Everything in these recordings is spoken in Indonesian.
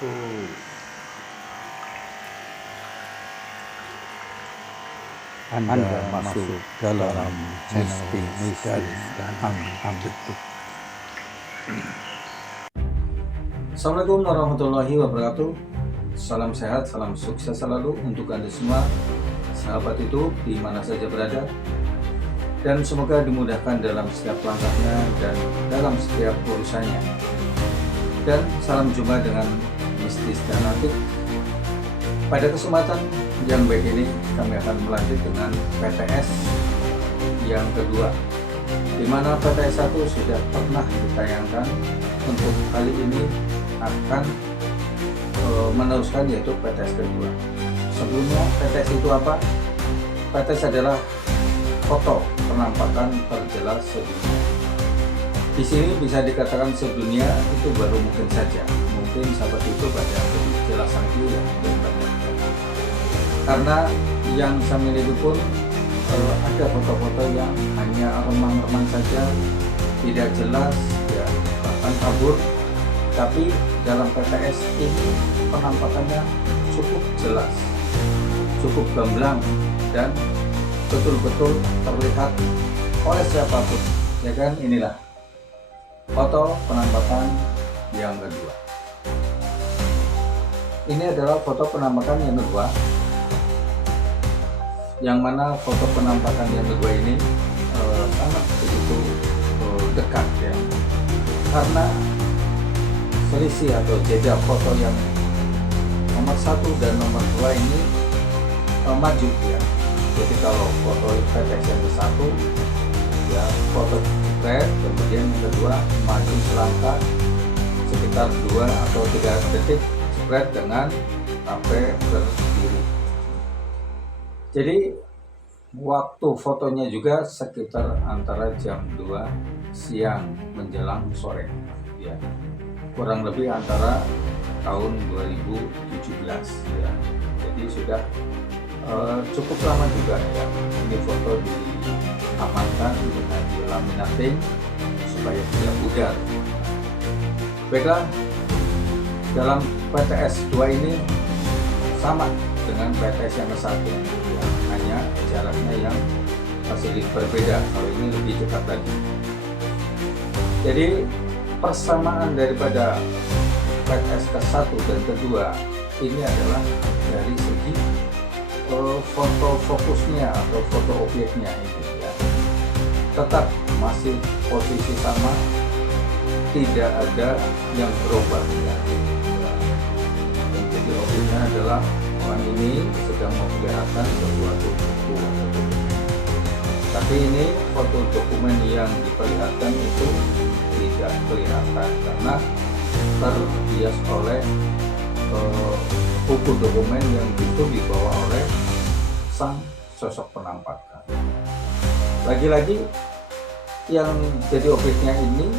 Oh, Anda masuk dalam channel misteri dan hantu. Assalamualaikum warahmatullahi wabarakatuh. Salam sehat, salam sukses selalu untuk Anda semua, sahabat YouTube di mana saja berada. Dan semoga dimudahkan dalam setiap langkahnya dan dalam setiap urusannya. Dan salam jumpa dengan mistis dan antik. Pada kesempatan yang baik ini kami akan melanjut dengan PTS yang kedua, di mana PTS 1 sudah pernah ditayangkan. Untuk kali ini akan meneruskan, yaitu PTS kedua. Sebelumnya PTS itu apa? PTS adalah foto penampakan terjelas sedunia. Di sini bisa dikatakan sedunia itu baru mungkin saja. Mungkin sahabat itu pada lebih jelas lagi yang lebih banyak. Karena yang saya miliki pun ada foto-foto yang hanya remang-remang saja, tidak jelas, ya bahkan kabur. Tapi dalam PTS ini penampakannya cukup jelas, cukup gamblang, dan betul-betul terlihat oleh siapapun. Ya kan, inilah foto penampakan yang kedua. Ini adalah foto penampakan yang kedua, yang mana foto penampakan yang kedua ini sangat begitu dekat, ya, karena selisih atau jeda foto yang nomor 1 dan nomor 2 ini maju, ya. Jadi kalau foto PTS yang ke-1 ya foto red, kemudian yang kedua maju selangkah sekitar 2 atau 3 detik spread dengan HP berdiri. Jadi waktu fotonya juga sekitar antara jam 2 siang menjelang sore, ya, kurang lebih antara tahun 2017, ya. Jadi sudah cukup lama juga, ya. Ini foto diamankan dengan dilaminating supaya tidak pudar. Baiklah, dalam PTS 2 ini sama dengan PTS yang ke-1, ya, hanya jaraknya yang sedikit berbeda. Kalau ini lebih dekat lagi. Jadi persamaan daripada PTS ke-1 dan kedua ini adalah dari segi foto fokusnya atau foto objeknya ini, ya, tetap masih posisi sama, tidak ada yang berubah, ya. Jadi objeknya adalah orang ini sedang memperlihatkan sesuatu buku. Tapi ini foto dokumen yang diperlihatkan itu tidak kelihatan karena terhias oleh buku dokumen yang itu dibawa oleh sang sosok penampakan. Lagi-lagi yang jadi objeknya ini,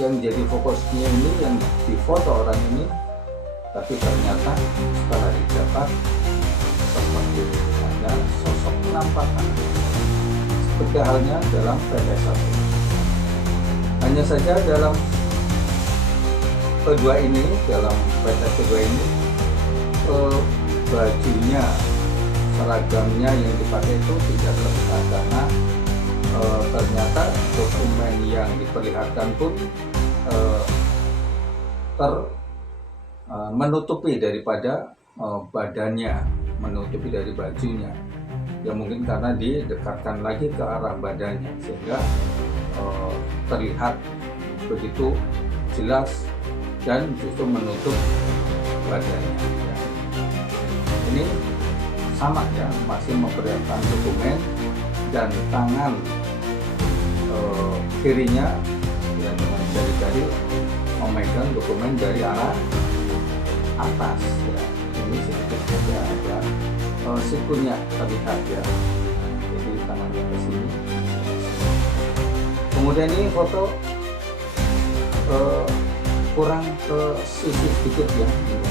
yang jadi fokusnya ini, yang difoto orang ini, tapi ternyata setelah didapat seperti ada sosok penampakan, seperti halnya dalam PTS 1. Hanya saja dalam kedua ini, dalam PTS kedua ini, bajunya, seragamnya yang dipakai itu tidak terlihat karena ternyata dokumen yang diperlihatkan pun menutupi daripada badannya, menutupi dari bajunya. Ya mungkin karena didekatkan lagi ke arah badannya sehingga terlihat begitu jelas dan justru menutup badannya, ya. Ini sama, ya, masih memperlihatkan dokumen dan tangan kirinya, ya, dengan jari-jari memegang dokumen dari arah atas, ya. Ini sedikit saja ada sikunya terlihat, ya. Jadi tangannya ke sini. Kemudian ini foto kurang ke sisi sedikit, ya,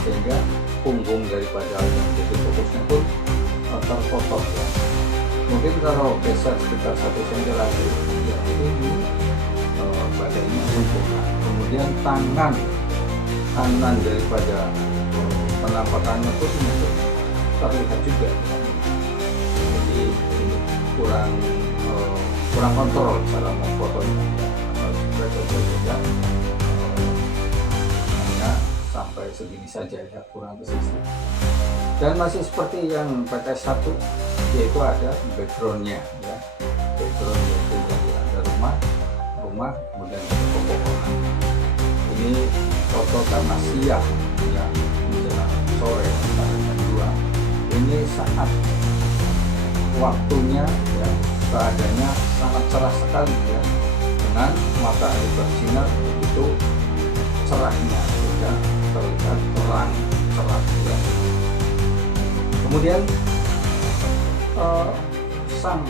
sehingga punggung daripada yang jadi fokusnya pun terpotong, ya. Mungkin kalau geser sekitar 1 cm lagi, ya, ini badannya lumpuh. Kemudian tangan sederhanan daripada penampakannya pun itu terlihat juga. Jadi ini kurang kontrol cara memfotonya. Berbeda, hanya sampai segini saja ya, kurang presisi. Dan masih seperti yang PT1, yaitu ada backgroundnya ya. Background yaitu ada rumah, kemudian ada pepohonan. Ini foto karena siang ya, menjelang sore antara jam 2. Ini saat waktunya ya, keadaannya sangat cerah sekali ya, dengan matahari bersinar itu cerahnya sudah terlihat terang cerah ya. Kemudian sang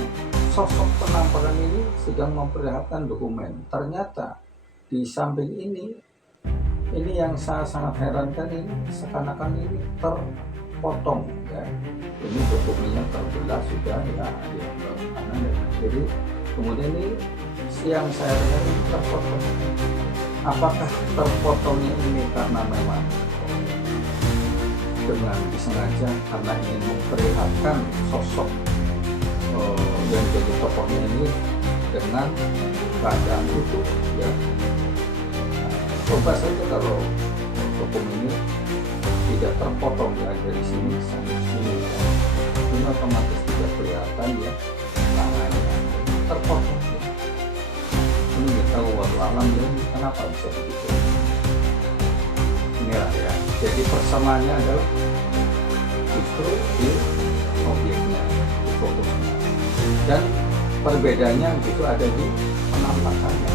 sosok penampakan ini sedang memperlihatkan dokumen. Ternyata di samping ini yang saya sangat herankan, ini seakan-akan ini terpotong ya. Ini dokumennya terbelah sudah ya, di kanan dan kiri. Kemudian ini yang saya lihat ini terpotong. Apakah terpotongnya ini karena memang dengan disengaja karena ingin memperlihatkan sosok yang jadi tokohnya ini dengan keadaan utuh ya. Coba saja kalau dokumen ini tidak terpotong ya, dari sini sampai sini ya, ini otomatis tidak kelihatan ya tangannya terpotong ya. Ini nggak tahu walau alam ya, kenapa bisa begitu. Inilah ya, jadi persamaannya adalah justru di objeknya, di fokusnya, dan perbedaannya itu ada di penampakannya.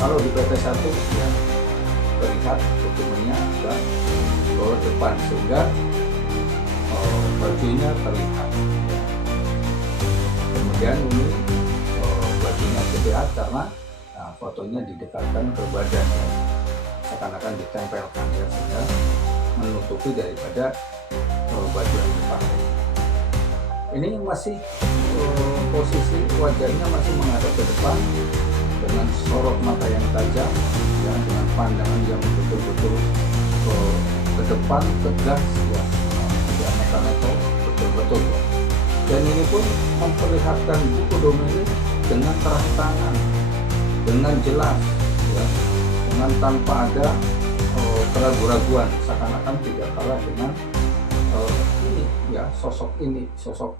Kalau di PT1 ya terlihat dokumennya ada ke depan sehingga bajunya terlihat ya. Kemudian ini bajunya terlihat karena fotonya didekatkan ke badan ya, seakan-akan ditempelkan ya, sehingga menutupi daripada baju yang dipakai. Ini masih posisi wajahnya masih menghadap ke depan dengan sorot mata yang tajam ya, dengan pandangan yang betul-betul ke depan, tegas ya, tidak neto-neto, betul-betul ya. Dan ini pun memperlihatkan buku domini dengan terang tangan, dengan jelas ya, dengan tanpa ada keraguan-raguan, seakan-akan tidak kalah dengan ini ya, sosok ini, sosok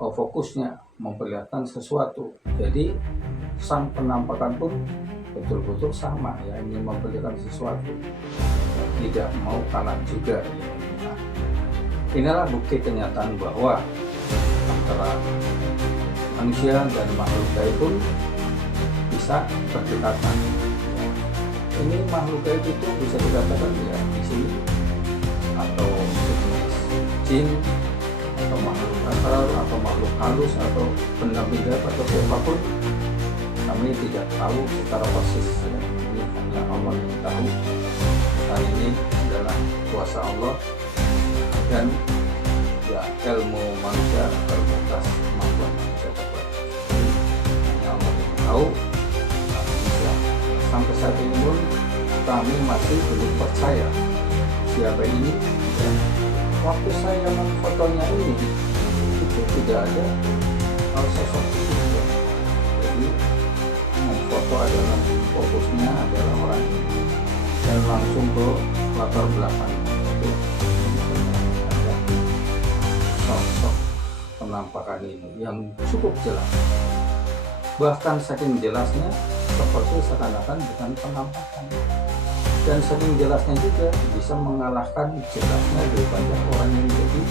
fokusnya memperlihatkan sesuatu. Jadi sang penampakan pun betul-betul sama ya, ingin memperlihatkan sesuatu, tidak mau kalah juga ya. Nah, inilah bukti kenyataan bahwa antara manusia dan makhluk gaib pun bisa berdekatan. Ini makhluk gaib itu bisa dikatakan ya di sini atau sejenis jin atau makhluk astral atau makhluk halus atau pendamping gaib atau siapapun, kami tidak tahu secara persis ya. Ini hanya Allah yang tahu, dan ini adalah kuasa Allah, dan ya ilmu manusia terbatas, kemampuan manusia terbatas. Hanya Allah yang tahu. Sampai saat ini pun kami masih belum percaya siapa ini ya. Waktu saya memfotonya ini itu tidak ada sosok itu ya. Jadi memfoto adalah fokusnya adalah orang ini dan langsung ke latar belakang itu ada sosok penampakan ini yang cukup jelas, bahkan saking jelasnya seperti seakan-akan bukan penampakan, dan saking jelasnya juga bisa mengalahkan jelasnya daripada orang yang jadi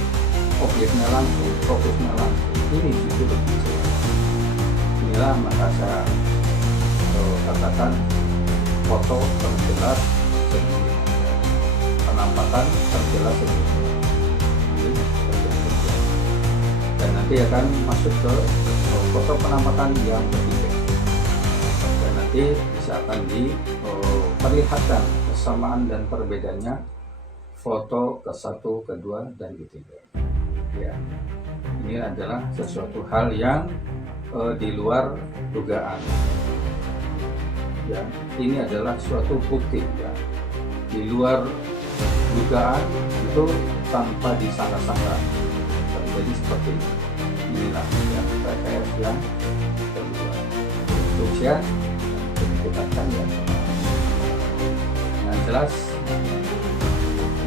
objeknya langsung, fokusnya langsung. Ini justru lebih jelas. Inilah maka saya katakan foto terjelas sendiri, penampakan terjelas sendiri. Dan nanti akan masuk ke foto penampakan yang ketiga. Nanti bisa akan diperlihatkan kesamaan dan perbedaannya foto ke-1, ke-2, dan ke-3 ya. Ini adalah sesuatu hal yang di luar dugaan ya. Ini adalah suatu bukti ya, di luar dugaan, itu tanpa disangka-sangka terjadi seperti ini. Inilah yang PKS yang kedua. Untuk share, kita akan ya. Yang jelas,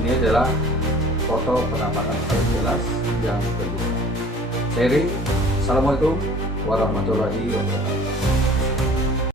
ini adalah foto penampakan paling jelas yang kedua. Sharing. Assalamualaikum warahmatullahi wabarakatuh.